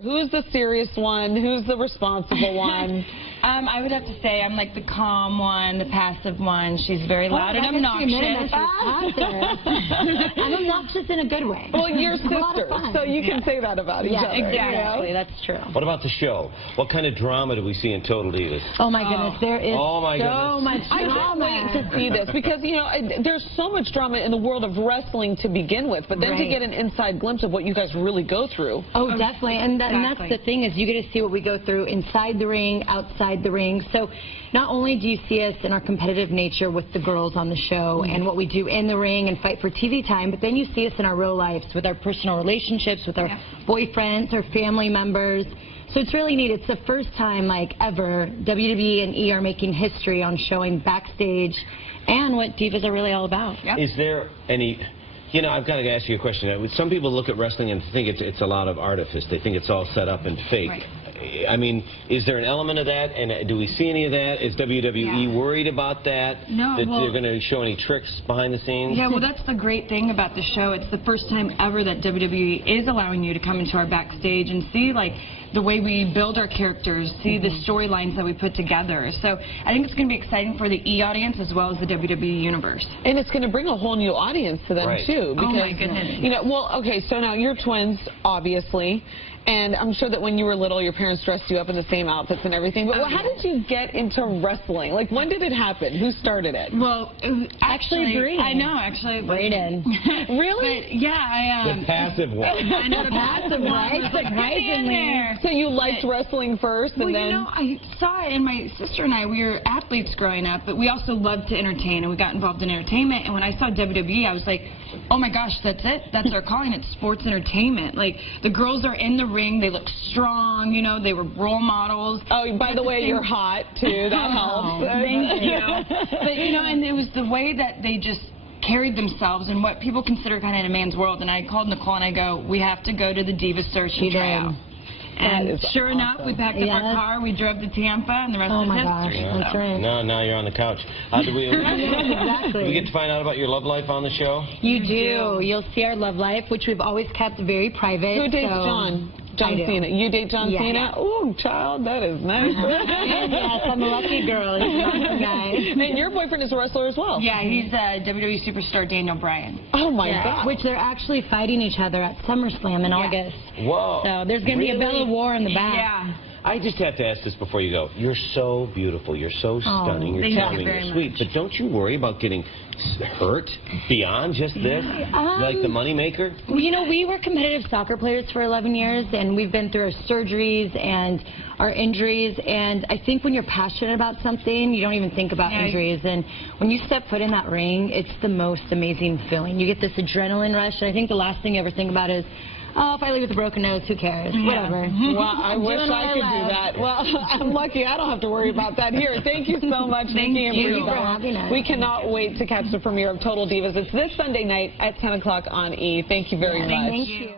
Who's the serious one? Who's the responsible one? I would have to say I'm like the calm one, the passive one. She's very loud and obnoxious. I'm obnoxious in a good way. Well, you're sisters, so you can say that about each other. Exactly, that's true. What about the show? What kind of drama do we see in Total Divas? Oh my goodness, there is so much drama. I can't wait to see this because, you know, there's so much drama in the world of wrestling to begin with, but then to get an inside glimpse of what you guys really go through. Oh, definitely, and that's the thing is you get to see what we go through inside the ring, outside the ring. So not only do you see us in our competitive nature with the girls on the show and what we do in the ring and fight for TV time, but then you see us in our real lives with our personal relationships, with our boyfriends, our family members. So it's really neat. It's the first time, like, ever WWE and E are making history on showing backstage and what divas are really all about. Is there any... You know, I've got to ask you a question. Some people look at wrestling and think it's a lot of artifice. They think it's all set up and fake. Right. I mean, is there an element of that? And do we see any of that? Is WWE worried about that? No. That they're going to show any tricks behind the scenes? Yeah, well, that's the great thing about the show. It's the first time ever that WWE is allowing you to come into our backstage and see, like, the way we build our characters, see the storylines that we put together. So I think it's going to be exciting for the E audience as well as the WWE universe. And it's going to bring a whole new audience to them, too. Because, oh, my goodness. You know, well, okay, so now you're twins, obviously. And I'm sure that when you were little, your parents dressed you up in the same outfits and everything. But how did you get into wrestling? Like, when did it happen? Who started it? Well, actually, Brayden. I know, actually. Brayden. Really? But, yeah, The passive one. I know the passive one. Right? Surprisingly. So you liked wrestling first, and then... you know, I saw it, and my sister and I, we were athletes growing up, but we also loved to entertain, and we got involved in entertainment. And when I saw WWE, I was like, oh my gosh, that's it. That's our calling. It's sports entertainment. Like, the girls are in the ring. They look strong. You know, they were role models. Oh, by the way, you're hot, too. That helps. Thank you. But, you know, and it was the way that they just carried themselves and what people consider kind of in a man's world. And I called Nicole and I go, we have to go to the Divas search and try out. And sure enough, we packed up our car, we drove to Tampa, and the rest is history. That's right. Now you're on the couch. Do we get to find out about your love life on the show? You do. You'll see our love life, which we've always kept very private. Who dates John? John Cena. You date John Cena? Ooh, child, that is nice. Yes, I'm a lucky girl. He's a awesome guy. And your boyfriend is a wrestler as well. Yeah, he's WWE superstar Daniel Bryan. Oh, my God. Which they're actually fighting each other at SummerSlam in August. Whoa. So there's going to be a Bella War in the back. Yeah. I just have to ask this before you go. You're so beautiful. You're so stunning. You're charming. You're sweet. But don't you worry about getting hurt beyond just this? Like the moneymaker? You know, we were competitive soccer players for 11 years, and we've been through our surgeries and our injuries. And I think when you're passionate about something, you don't even think about injuries. And when you step foot in that ring, it's the most amazing feeling. You get this adrenaline rush. And I think the last thing you ever think about is, oh, if I leave with a broken nose, who cares? Whatever. Well, I wish I could do that. Well, I'm lucky I don't have to worry about that here. Thank you so much, Nikki and Thank you for having us. We cannot wait to catch the premiere of Total Divas. It's this Sunday night at 10 o'clock on E. Thank you very much. Thank you.